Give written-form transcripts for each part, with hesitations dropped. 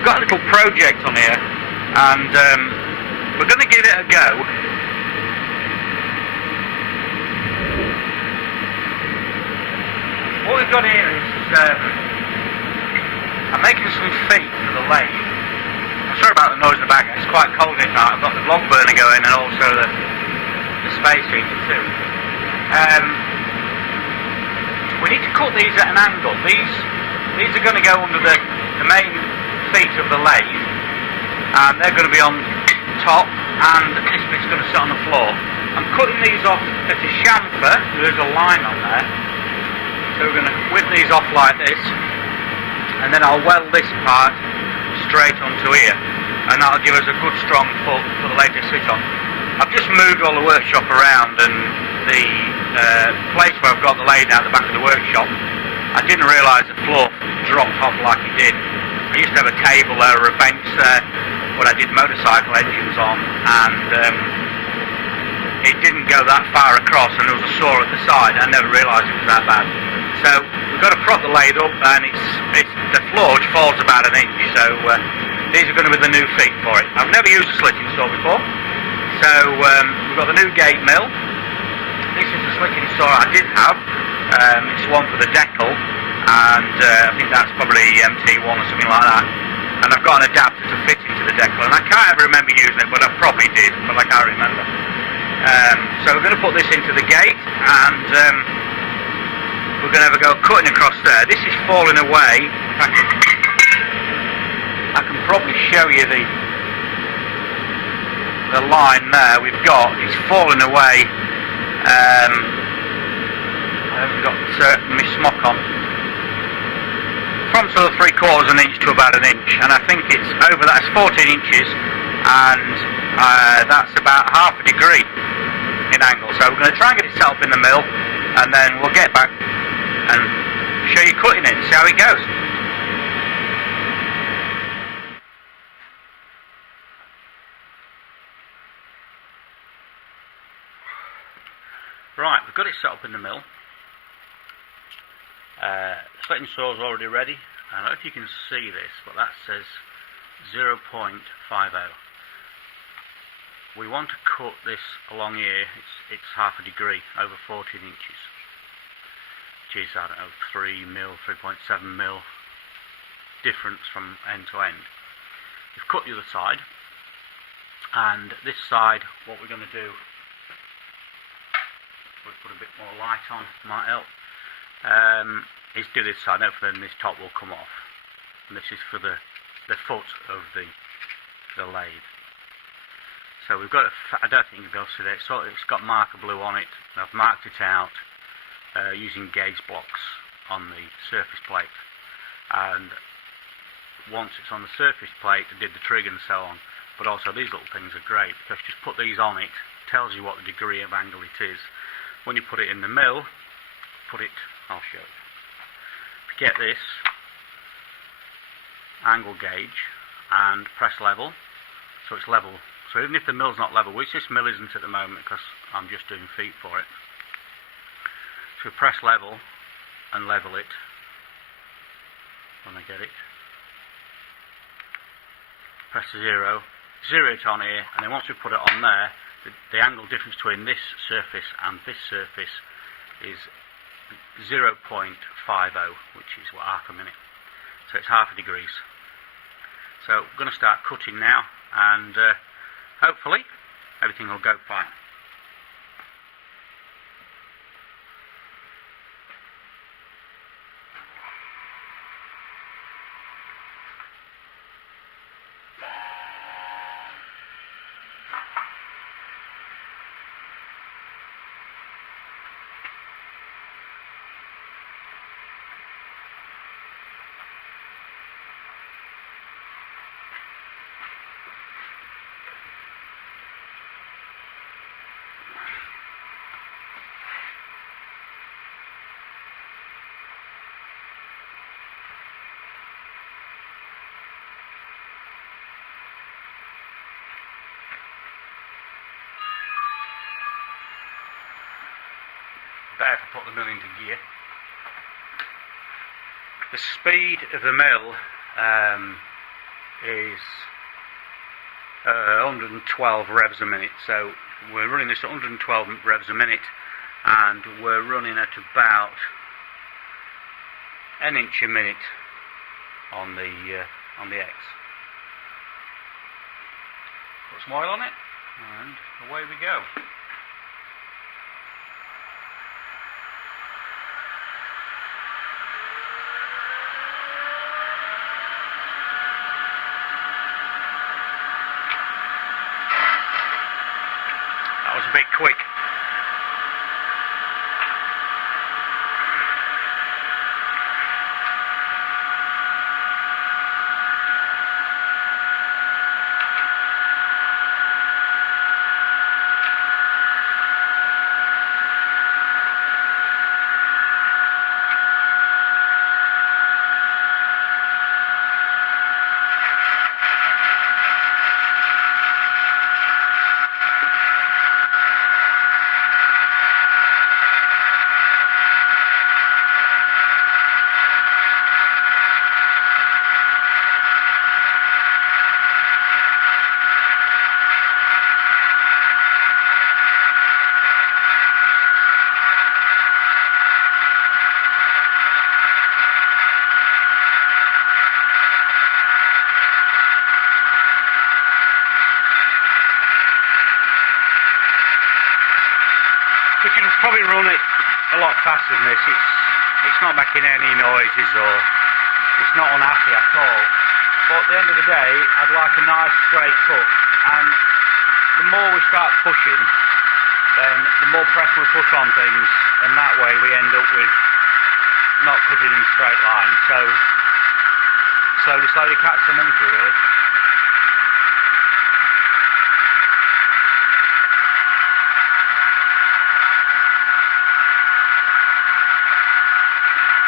we've got a little project on here, and we're going to give it a go. What we've got here is I'm making some feet for the lathe. I'm sorry about the noise in the background. It's quite cold in here. I've got the log burner going and also the space heater too. We need to cut these at an angle. These are going to go under the main feet of the lathe, and they're going to be on top, and this bit's going to sit on the floor. I'm cutting these off at a chamfer. There's a line on there, so we're going to whip these off like this, and then I'll weld this part straight onto here, and that'll give us a good strong foot for the lathe to sit on. I've just moved all the workshop around, and the place where I've got the lathe out the back of the workshop, I didn't realise the floor dropped off like it did. I used to have a table there or a bench there where I did motorcycle engines on, and it didn't go that far across, and there was a saw at the side. I never realised it was that bad. So we've got to prop the lathe up, and the floor falls about an inch, so these are going to be the new feet for it. I've never used a slitting saw before, so we've got the new gate mill. This is the slitting saw I did have. It's one for the decal, and I think that's probably MT1 or something like that. And I've got an adapter to fit into the decal, and I can't ever remember using it, but I probably did, but I can't remember. So we're going to put this into the gate, and we're going to have a go cutting across there. This is falling away. I can probably show you the line there we've got. It's falling away. I haven't got my smock on. From sort of 3/4 of an inch to about an inch, and I think it's over that. It's 14 inches, and that's about half a degree in angle. So we're going to try and get it set up in the mill, and then we'll get back and show you cutting it and see how it goes. Right, we've got it set up in the mill. The slitting saw is already ready. I don't know if you can see this, but that says 0.50. We want to cut this along here. It's half a degree, over 14 inches. Which is, I don't know, 3 mil, 3.7 mil difference from end to end. We've cut the other side, and this side, what we're going to do, we'll put a bit more light on, might help, is do this side. Hopefully then this top will come off, and this is for the foot of the lathe. So we've got I don't think you'll be able to see that. So it's got marker blue on it. I've marked it out using gauge blocks on the surface plate, and once it's on the surface plate I did the trig and so on. But also these little things are great, because just put these on it, tells you what the degree of angle it is. When you put it in the mill, I'll show you. Get this angle gauge and press level, so it's level. So even if the mill's not level, which this mill isn't at the moment because I'm just doing feet for it, so press level and level it when I get it. Press 0, zero it on here, and then once we put it on there, the angle difference between this surface and this surface is 0.50, which is what, half a minute. So it's half a degree. So we're going to start cutting now, and hopefully everything will go fine. Better if I put the mill into gear. The speed of the mill is 112 revs a minute. So we're running this at 112 revs a minute, and we're running at about an inch a minute on the X. Put some oil on it, and away we go. That was a bit quick. We can probably run it a lot faster than this. It's not making any noises, or it's not unhappy at all. But at the end of the day, I'd like a nice straight cut, and the more we start pushing, then the more pressure we put on things, and that way we end up with not cutting in a straight line. So slowly catch the monkey, really.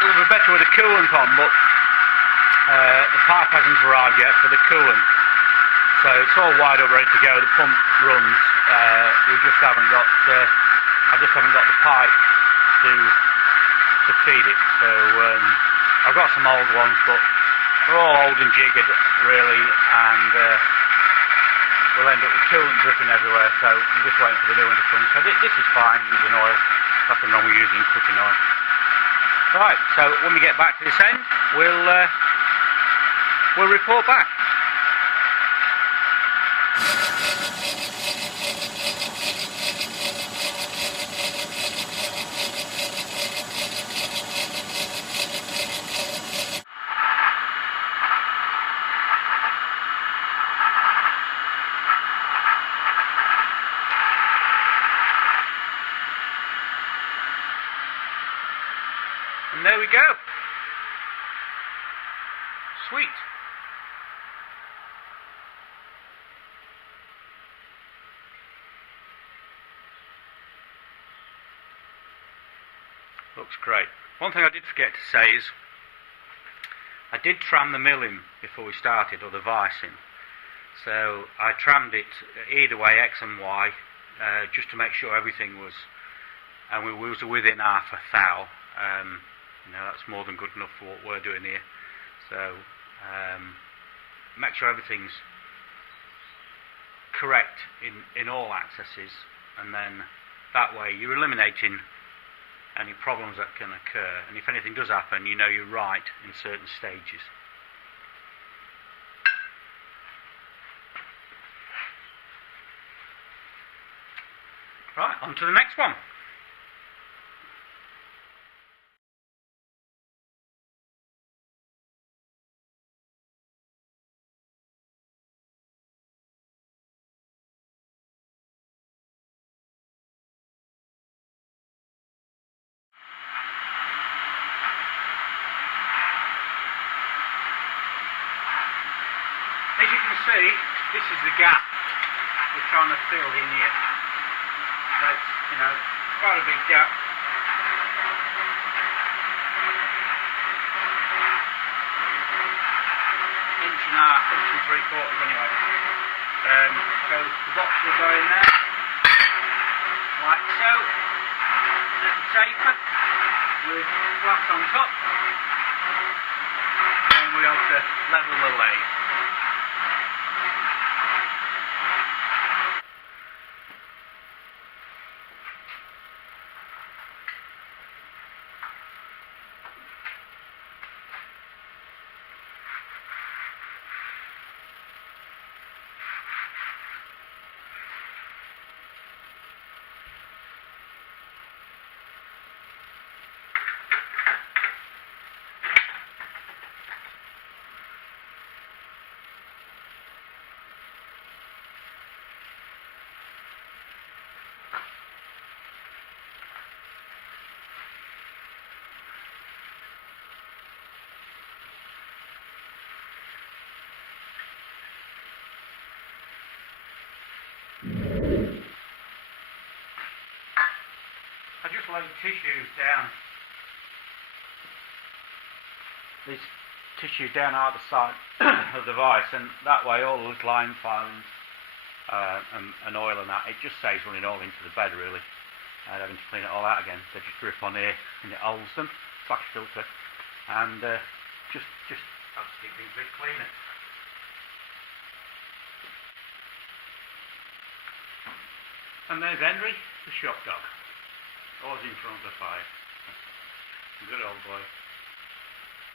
It would be better with the coolant on, but the pipe hasn't arrived yet for the coolant. So it's all wired up, ready to go. The pump runs. We just haven't got. I just haven't got the pipe to feed it. So I've got some old ones, but they're all old and jiggered, really, and we'll end up with coolant dripping everywhere. So I'm just waiting for the new one to come. So this is fine using oil. Nothing wrong with using cooking oil. Right, so when we get back to this end, we'll report back. And there we go. Sweet. Looks great. One thing I did forget to say is I did tram the mill in before we started, or the vice in. So I trammed it either way, X and Y, just to make sure everything was, and we was within half a thou. You know, that's more than good enough for what we're doing here. So make sure everything's correct in all accesses, and then that way you're eliminating any problems that can occur, and if anything does happen, you know you're right in certain stages. Right, on to the next one. As you can see, this is the gap we're trying to fill in here. That's, you know, quite a big gap. Inch and a half, inch and 3/4 anyway. So the box will go in there, like so. Little taper with flat on top. And we have to level the lathe. lay tissues down. These tissues down either side of the vice, and that way all the little iron filings and oil and that, it just saves running all into the bed really, and having to clean it all out again. They just drip on here and it holds them, flash filter, and just helps keep things a bit cleaner. And there's Henry, the shop dog, always in front of the fire. Good old boy.